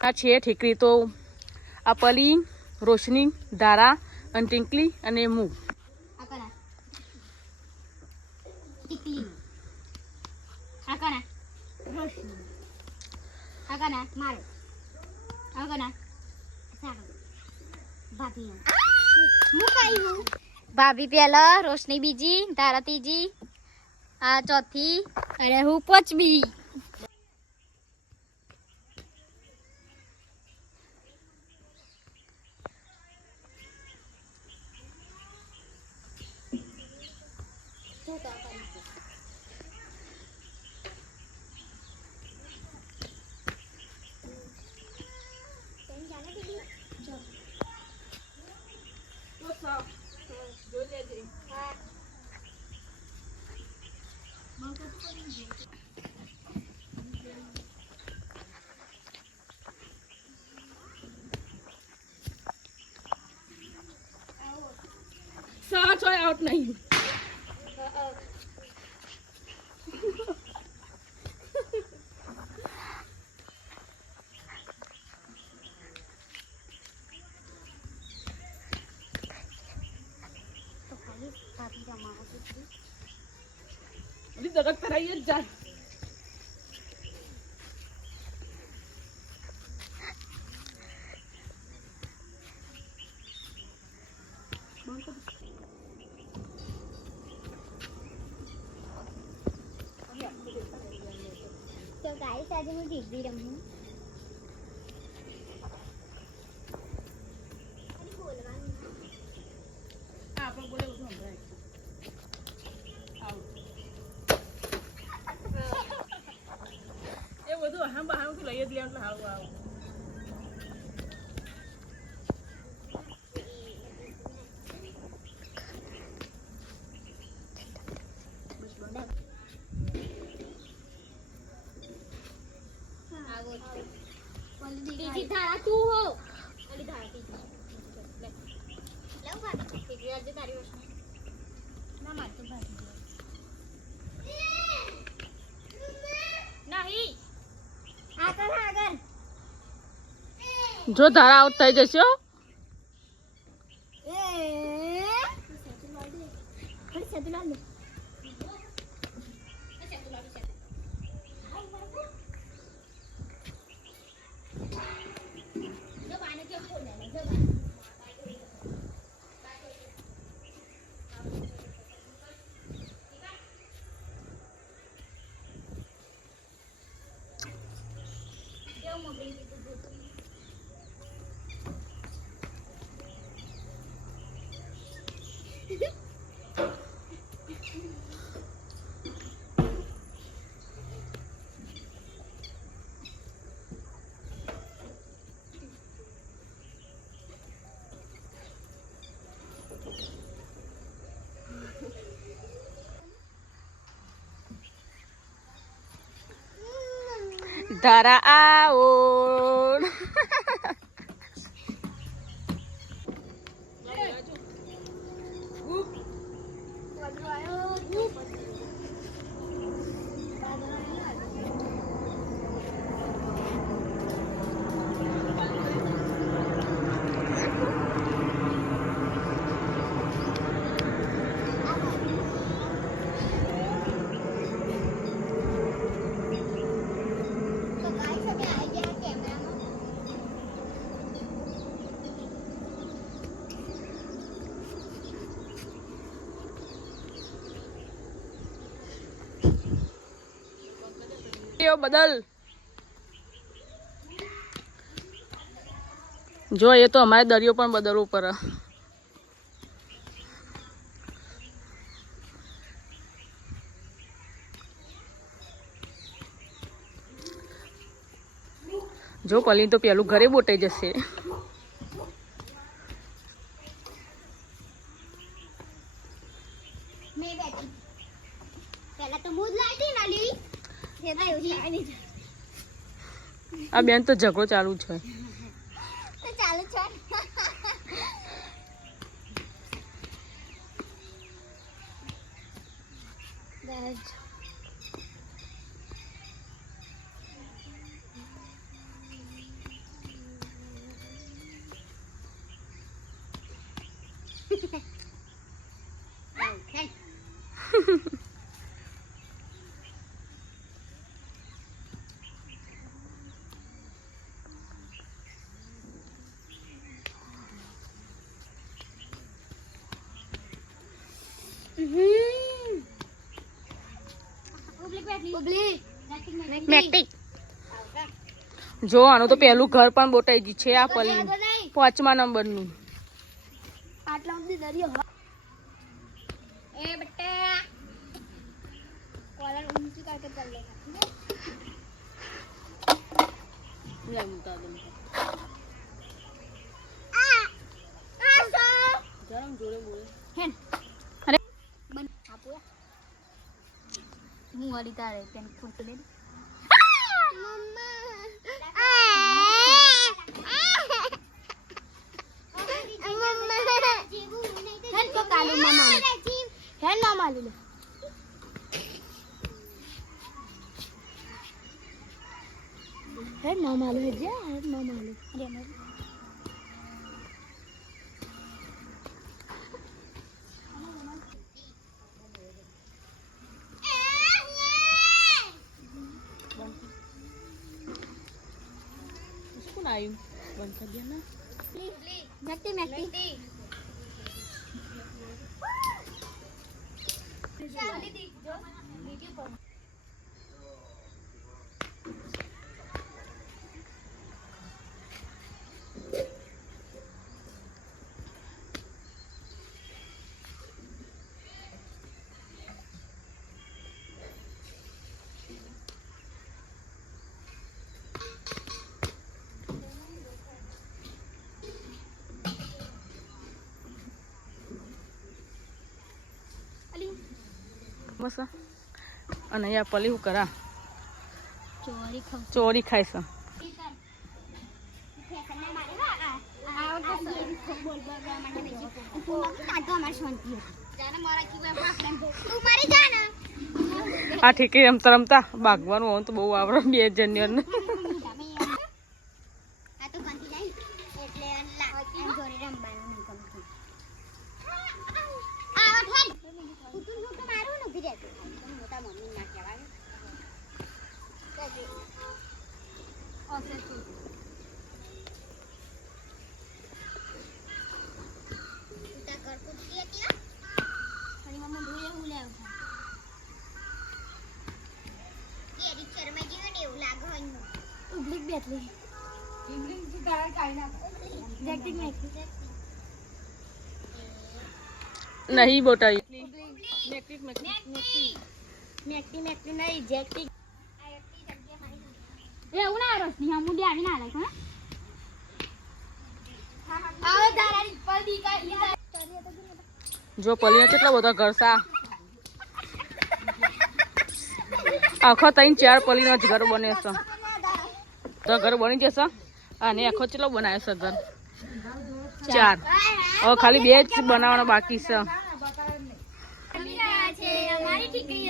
આ છે ઠીકરી તો આ પલી રોશની ધારા અને ટિંકલી અને મૂગ ભાભી પેલા રોશની બીજી ધારા ત્રીજી આ ચોથી અને હું પાંચમી સાચ હોય આઉટ નહીં દરક તરાઈ જ જાય તો ગાઈસ આજે હું ઢીકડી રમું આપણે બોલે બધું સંભળાય એ બધું હા બહાર લઈ જ લે એટલે હારું આવું બીજી ધારા તું હો ઓલી ધારા ત્રીજી લવ ભાભી ઠીકરી આજે તારી વર્ષ ના માર તો ભાભી નહીં આગળ જો ધારા આઉટ થઈ જશે હો ધારા આઉટ બદલ જો એ તો અમારે દરિયો પણ બદલવો પડે જો પલી તો પેલું ઘરે બોટાઈ જશે આ બેન તો ઝઘડો ચાલુ છે મેકટિક જો આનું તો પહેલું ઘર પણ બોટાઈ છે આ પલી 5મા નંબરનું. આટલા સુધી દરિયો એ બટ્ટા કોલર ઊંચી કરકે ચાલ લે લે મુતા દે જરમ જોડે બોલે હેન અરે બન આપો હું વાળી તારે પેન ફૂટ લે હેન તો કાલુ મામા હેન ના માલુ લે હેન ના માલુ હે જે હેન ના માલુ અરે માલુ કોણ આવ્યું બંધ કરી દે ને મેકટી મેકટી બસ અને અહીંયા પલી હું કરા ચોરી ખાવ ચોરી ખાય છે. આ ઠીકી રમતા રમતા ભાગવાનું હોય તો બહુ આવડે 2 જણને. નહીં બોટાઈ એવું ના રોશની હા મુંડી આવી ના લાગે જો પલીના કેટલા બધા ઘર સા આખો 3-4 પલીના જ ઘર બને છે. તો ઘર બની જશે અને આખો કેટલો બનાવ્યો છે ઘર 4. હવે ખાલી 2 જ બનાવવાના બાકી છે. અમારી ઠીકરી